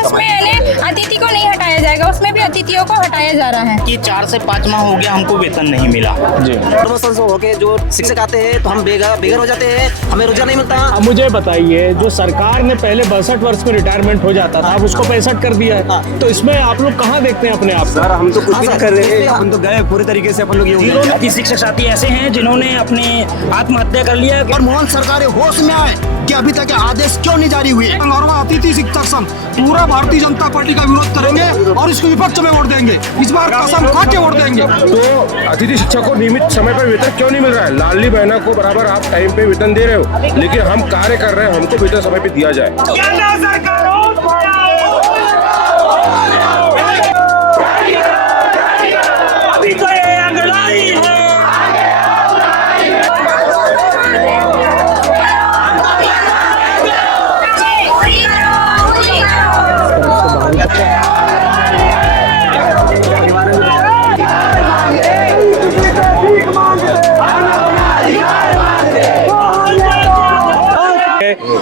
है उसमें अतिथि को नहीं हटाया जाएगा, उसमें भी अतिथियों को हटाया जा रहा है कि 4 से 5 माह हो गया हमको वेतन नहीं मिला जी। प्रमोशन हो के जो शिक्षक आते हैं तो हम बेघर हो जाते हैं, हमें रोजगार नहीं मिलता। अब मुझे बताइए, जो सरकार ने पहले 62 वर्ष में रिटायरमेंट हो जाता था, अब उसको 65 कर दिया है, तो इसमें आप लोग कहाँ देखते हैं अपने आप? सर हम तो कुछ भी नहीं कर रहे हैं, हम तो गए पूरे तरीके से अपन लोग ये अतिथि शिक्षक साथी ऐसे हैं जिन्होंने अपने आत्महत्या कर लिया। और मोहन सरकार होश में आए कि अभी तक आदेश क्यों नहीं जारी हुए। नॉर्मल अतिथि शिक्षक संघ पूरा भारतीय जनता पार्टी का विरोध करेंगे और इसको विपक्ष में वोट देंगे, इस बार कसम खा के वोट देंगे। तो अतिथि शिक्षक को नियमित समय पर वेतन क्यों नहीं मिल रहा है? लाडली बहना को बराबर आप टाइम पे वेतन दे रहे हो, लेकिन हम कार्य कर रहे हैं, हमको वेतन समय पे दिया जाए।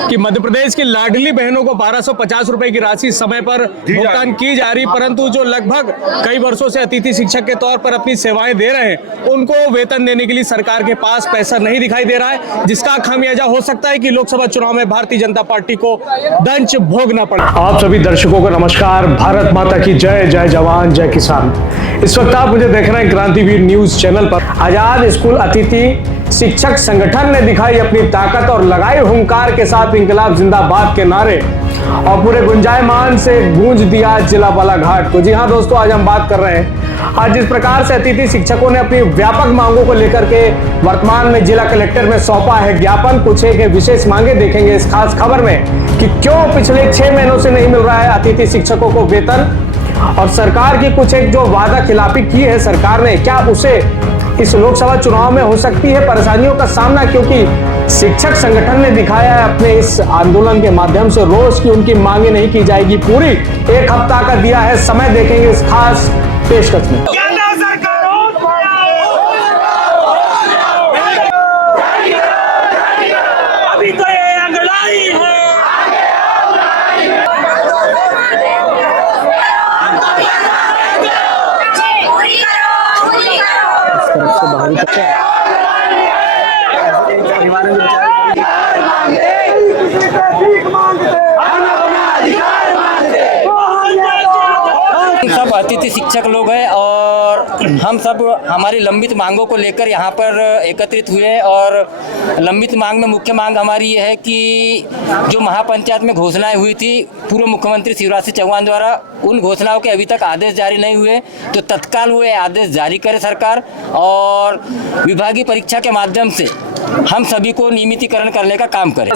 कि मध्य प्रदेश की लाडली बहनों को 1250 रुपए की राशि समय पर भुगतान की जा रही, परंतु जो लगभग कई वर्षों से अतिथि शिक्षक के तौर पर अपनी सेवाएं दे रहे हैं, उनको वेतन देने के लिए सरकार के पास पैसा नहीं दिखाई दे रहा है, जिसका खामियाजा हो सकता है कि लोकसभा चुनाव में भारतीय जनता पार्टी को दंश भोगना पड़े। आप सभी दर्शकों को नमस्कार। भारत माता की जय, जय जवान जय किसान। इस वक्त आप मुझे देख रहे हैं क्रांतिवीर न्यूज चैनल पर। आजाद स्कूल अतिथि शिक्षक संगठन ने दिखाई अपनी ताकत और लगाई हुंकार के साथ इंकलाब जिंदाबाद के नारे और पूरे गुंजायमान से गूंज दिया जिला बालाघाट को। जी हाँ दोस्तों, आज हम बात कर रहे हैं आज जिस प्रकार से अतिथि शिक्षकों ने अपनी व्यापक मांगों को लेकर के वर्तमान में जिला कलेक्टर में सौंपा है ज्ञापन। कुछ एक विशेष मांगे देखेंगे इस खास खबर में कि क्यों पिछले 6 महीनों से नहीं मिल रहा है अतिथि शिक्षकों को वेतन, और सरकार की कुछ एक जो वादा खिलाफी की है सरकार ने, क्या उसे इस लोकसभा चुनाव में हो सकती है परेशानियों का सामना, क्योंकि शिक्षक संगठन ने दिखाया है अपने इस आंदोलन के माध्यम से रोज की उनकी मांगे नहीं की जाएगी पूरी। 1 हफ्ता का दिया है समय, देखेंगे इस खास पेशकश में। सब अतिथि शिक्षक लोग हैं और हम सब हमारी लंबित मांगों को लेकर यहाँ पर एकत्रित हुए हैं। और लंबित मांग में मुख्य मांग हमारी ये है कि जो महापंचायत में घोषणाएं हुई थी पूर्व मुख्यमंत्री शिवराज सिंह चौहान द्वारा, उन घोषणाओं के अभी तक आदेश जारी नहीं हुए, तो तत्काल वो आदेश जारी करे सरकार। और विभागीय परीक्षा के माध्यम से हम सभी को नियमितीकरण करने का काम करें।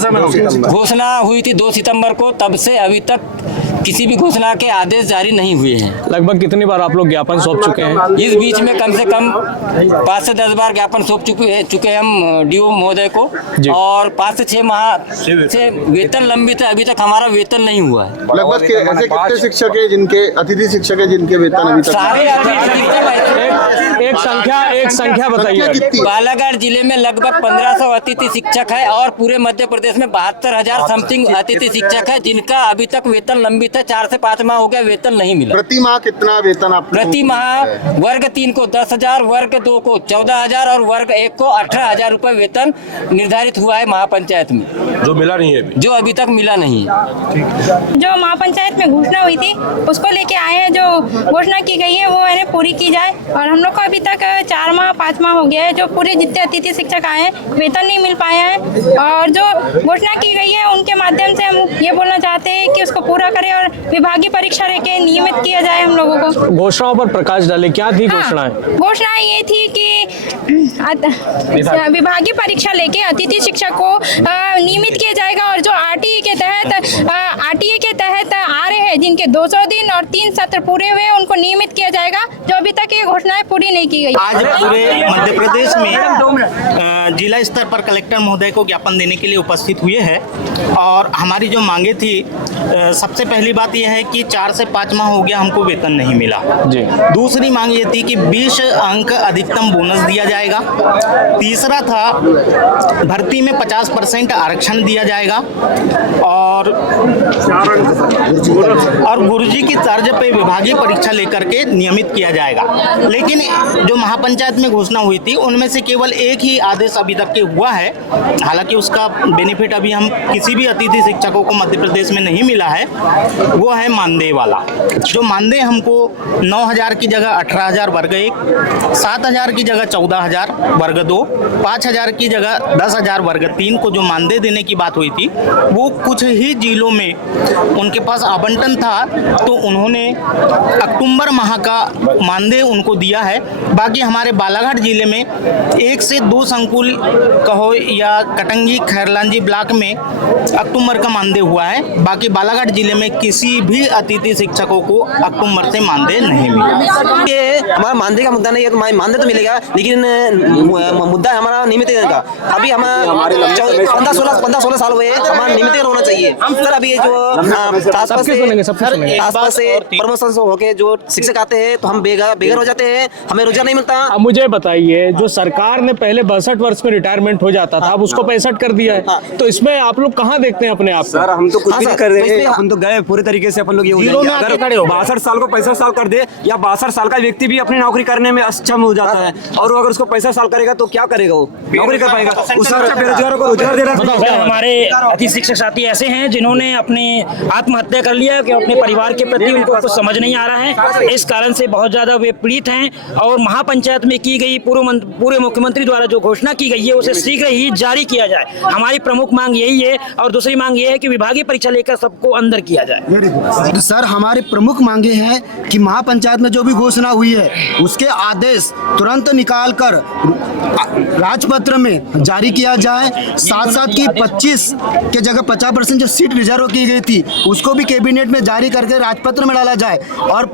घोषणा हुई थी 2 सितंबर को, तब से अभी तक किसी भी घोषणा के आदेश जारी नहीं हुए हैं। लगभग कितनी बार आप लोग ज्ञापन सौंप चुके हैं? इस बीच में कम से कम 5 से 10 बार ज्ञापन सौंप चुके हैं हम डीओ महोदय को, और 5 से 6 माह से वेतन लंबित है, अभी तक हमारा वेतन नहीं हुआ है। लगभग ऐसे कितने शिक्षक है जिनके अतिथि शिक्षक है जिनके वेतन अभी तक? सारे एक संख्या बताइए। बालाघाट जिले में लगभग 1500 अतिथि शिक्षक है और पूरे मध्य प्रदेश में 72,000 समथिंग अतिथि शिक्षक है जिनका अभी तक वेतन लंबित है। 4 से 5 माह हो गया, वेतन नहीं मिला। प्रति माह कितना वेतन आप? प्रति माह वर्ग 3 को 10,000, वर्ग 2 को 14,000 और वर्ग 1 को 18,000 रुपए वेतन निर्धारित हुआ है महापंचायत में, जो मिला नहीं है, जो अभी तक मिला नहीं है। जो महापंचायत में घोषणा हुई थी उसको लेके आए हैं, जो घोषणा की गई है वो पूरी की जाए। और हम लोग को अभी तक 4 माह 5 माह हो गया है, जो पूरे जितने अतिथि शिक्षक आए हैं वेतन नहीं मिल पाया है। और जो घोषणा की गई है उनके माध्यम से हम ये बोलना चाहते हैं कि उसको पूरा करें और विभागीय परीक्षा लेके नियमित किया जाए हम लोगों को। घोषणाओं पर प्रकाश डाले, क्या थी घोषणाएं? घोषणा ये थी कि विभागीय परीक्षा लेके अतिथि शिक्षक को नियमित किया जाएगा, और जो आरटीए के तहत आ रहे हैं जिनके 200 दिन और 3 सत्र पूरे हुए उनको नियमित किया जाएगा, जो अभी तक ये घोषणाएं पूरी नहीं की गई। आज पूरे मध्य प्रदेश में जिला स्तर पर कलेक्टर महोदय को ज्ञापन देने के लिए उपस्थित हुए हैं। और हमारी जो मांगे थी, सबसे पहली बात यह है कि 4 से 5 माह हो गया हमको वेतन नहीं मिला जी। दूसरी मांग ये थी कि 20 अंक अधिकतम बोनस दिया जाएगा। तीसरा था भर्ती में 50% आरक्षण दिया जाएगा। और और गुरुजी की तर्ज पे विभागीय परीक्षा लेकर के नियमित किया जाएगा। लेकिन जो महापंचायत में घोषणा हुई थी उनमें से केवल एक ही आदेश अभी तक के हुआ है। हालांकि उसका बेनिफिट अभी हम किसी भी अतिथि शिक्षकों को मध्य प्रदेश में नहीं मिला है। वो है मानदेय वाला। जो मानदेय हमको 9,000 की जगह 18,000 वर्ग 1, 7,000 की जगह 14,000 वर्ग 2, 5,000 की जगह 10,000 वर्ग 3 को जो मानदेय देने की बात हुई थी, वो कुछ ही जिलों में उनके पास आवंटन था, तो उन्होंने अक्टूबर माह का मानदेय उनको दिया है। बाकी हमारे बालाघाट जिले में 1 से 2 संकुल कहो या कटंगी खैरलांजी ब्लॉक में अक्टूबर का मानदेय हुआ है। बाकी बालाघाट जिले में किसी भी अतिथि शिक्षकों को अक्टूबर से मानदेय नहीं मिला। ये हमारा मानदेय का मुद्दा नहीं है, तो मानदेय तो मिलेगा, लेकिन मुद्दा है हमारा नियमितीकरण का। अभी हम 15-16 साल हुए, हमारा नियमितीकरण होना चाहिए सर। अभी ये जो आसपास से प्रमोशन होके जो शिक्षक आते हैं तो हम बेघर हो जाते हैं, हमें रोजगार नहीं मिलता। अब मुझे बताइए, जो सरकार ने पहले 62 वर्ष में रिटायरमेंट हो जाता था, अब उसको 65 कर दिया है, तो इसमें आप लोग कहाँ देखते हैं अपने आप को? सर हम तो कुछ भी नहीं कर रहे हैं, अपन तो गए पूरे तरीके से। अपन लोग ये 62 साल को 65 साल कर दे, या 62 साल का व्यक्ति भी अपनी नौकरी करने में अक्षम हो जाता है, और अगर उसको 65 साल करेगा तो क्या करेगा? वो नौकरी कर पाएगा? उस बेरोजगारों को रोजगार दे रहा है। हमारे अतिथि शिक्षक साथी ऐसे हैं जिन्होंने अपनी आत्महत्या कर लिया कि अपने परिवार के प्रति उनको कुछ समझ नहीं आ रहा है। इस कारण से बहुत ज्यादा वे पीड़ित हैं, और महापंचायत में की गई पूर्व मुख्यमंत्री द्वारा जो घोषणा की गई है उसे शीघ्र ही जारी किया जाए। हमारी प्रमुख मांग यही है, और दूसरी मांग ये है कि विभागीय परीक्षा लेकर सबको अंदर किया जाए। सर हमारी प्रमुख मांगे हैं कि महापंचायत में जो भी घोषणा हुई है उसके आदेश तुरंत निकाल कर राजपत्र में जारी किया जाए। साथ साथ की 25 के जगह 50% जो सीट रिजर्व की गई थी उसको भी कैबिनेट में जारी करके राजपत्र में डाला जाए, और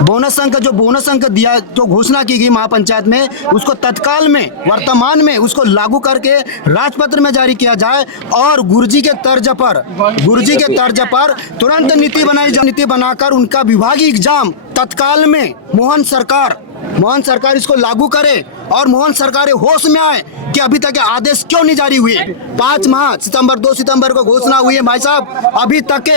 बोनस अंक दिया जो घोषणा की गई महापंचायत में उसको तत्काल में वर्तमान में उसको लागू करके राजपत्र में जारी किया जाए, और गुरुजी के तर्ज पर तुरंत नीति बनाकर उनका विभागीय एग्जाम तत्काल में मोहन सरकार इसको लागू करे, और मोहन सरकार होश में आए कि अभी तक आदेश क्यों नहीं जारी हुए। 5 माह 2 सितंबर को घोषणा हुई है भाई साहब, अभी तक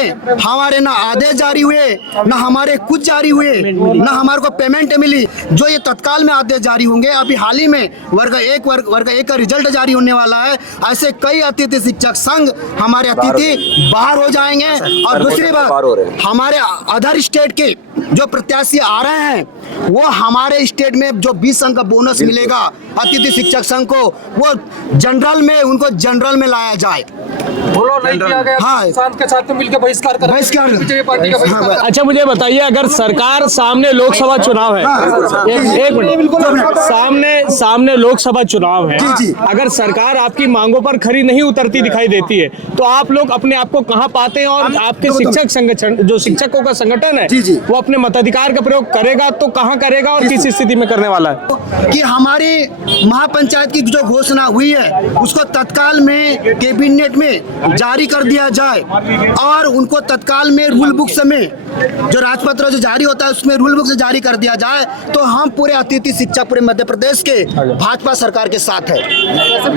हमारे ना आदेश जारी हुए, ना हमारे कुछ जारी हुए, ना हमारे को पेमेंट मिली। जो ये तत्काल में आदेश जारी होंगे, अभी हाल ही में वर्ग 1 का रिजल्ट जारी होने वाला है। ऐसे कई अतिथि शिक्षक संघ हमारे अतिथि बाहर हो जाएंगे। और दूसरी बात, हमारे अदर स्टेट के जो प्रत्याशी आ रहे हैं वो हमारे स्टेट में जो 20 अंक का बोनस मिलेगा अतिथि शिक्षक संघ को, वो उनको जनरल में लाया जाए। नहीं किया गया, हाँ, किसान के साथ मिलकर बहिष्कार बीजेपी पार्टी का। अच्छा मुझे बताइए, अगर सरकार सामने लोकसभा चुनाव है, एक मिनट, सामने लोकसभा चुनाव है, अगर सरकार आपकी मांगों पर खरी नहीं उतरती दिखाई देती है तो आप लोग अपने आप को कहाँ पाते हैं? और आपके शिक्षक संगठन जो शिक्षकों का संगठन है वो अपने मताधिकार का प्रयोग करेगा तो कहाँ करेगा और किस स्थिति में करने वाला है? कि हमारी महापंचायत की जो घोषणा हुई है उसको तत्काल में कैबिनेट में जारी कर दिया जाए, और उनको तत्काल में रूल बुक में जो राजपत्र जो जारी होता है उसमें रूल बुक से जारी कर दिया जाए, तो हम पूरे अतिथि शिक्षक पूरे मध्य प्रदेश के भाजपा सरकार के साथ है।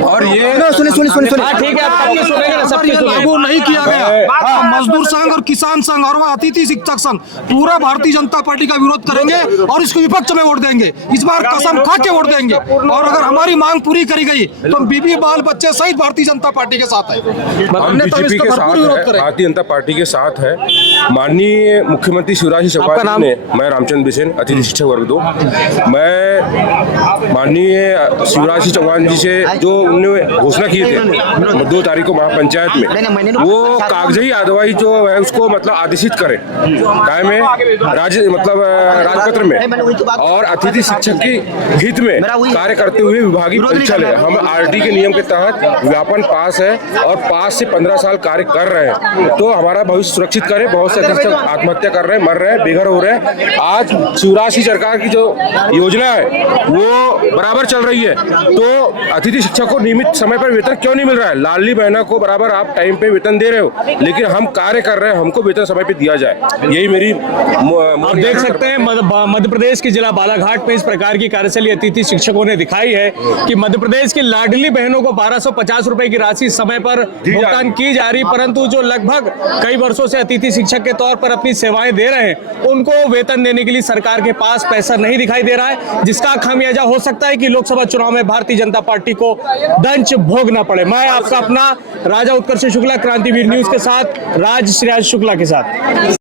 और ये सुनिए ठीक है, सबके लागू नहीं किया गया। मजदूर संघ और किसान संघ और वह अतिथि शिक्षक संघ पूरा भारतीय जनता पार्टी का विरोध करेंगे और इसको विपक्ष में वोट देंगे। इस बार कसम खा के वोट देंगे, और अगर हमारी मांग पूरी करी गई तो हम बीबी बाल बच्चे सहित भारतीय जनता पार्टी के साथ है। हम बीजेपी के साथ है, भारतीय जनता पार्टी के साथ है। माननीय मुख्यमंत्री शिवराज सिंह चौहान ने, मैं रामचंद्र बिसेन अतिथि शिक्षक वर्ग 2, मैं माननीय शिवराज सिंह चौहान जी से जो उन्होंने घोषणा की थे 2 तारीख को महापंचायत में, वो कागजी कार्रवाई जो है उसको मतलब आदेशित करें काय में राजपत्र में, और अतिथि शिक्षक की हित में कार्य करते हुए विभागीय परीक्षा ले। हम आरटी के नियम के तहत व्यापन पास है और 5 से 15 साल कार्य कर रहे हैं, तो हमारा भविष्य सुरक्षित करें। बहुत बहुत से शिक्षक आत्महत्या कर रहे हैं, मर रहे हैं, बेघर हो रहे हैं। आज शिवराज सिंह सरकार की जो योजना है वो बराबर चल रही है, तो अतिथि शिक्षक को नियमित समय पर वेतन क्यों नहीं मिल रहा है? लाडली बहना को बराबर आप टाइम पे वेतन दे रहे हो, लेकिन हम कार्य कर रहे हैं, हमको वेतन समय पे दिया जाए, यही मेरी आप देख सकते हैं मध्य प्रदेश के जिला बालाघाट में इस प्रकार की कार्यशैली अतिथि शिक्षकों ने दिखाई है कि मध्य प्रदेश की लाडली बहनों को 1250 रुपए की राशि समय पर भुगतान की जा रही, परंतु जो लगभग कई वर्षों से अतिथि शिक्षक के तौर पर अपनी सेवाएं दे रहे हैं उनको वेतन देने के लिए सरकार के पास पैसा नहीं दिखाई दे रहा है, जिसका खामियाजा हो सकता है कि लोकसभा चुनाव में भारतीय जनता पार्टी को दंश भोगना पड़े। मैं आपका अपना राजा उत्कर्ष शुक्ला, क्रांतिवीर न्यूज के साथ, राज श्रेयांश शुक्ला के साथ।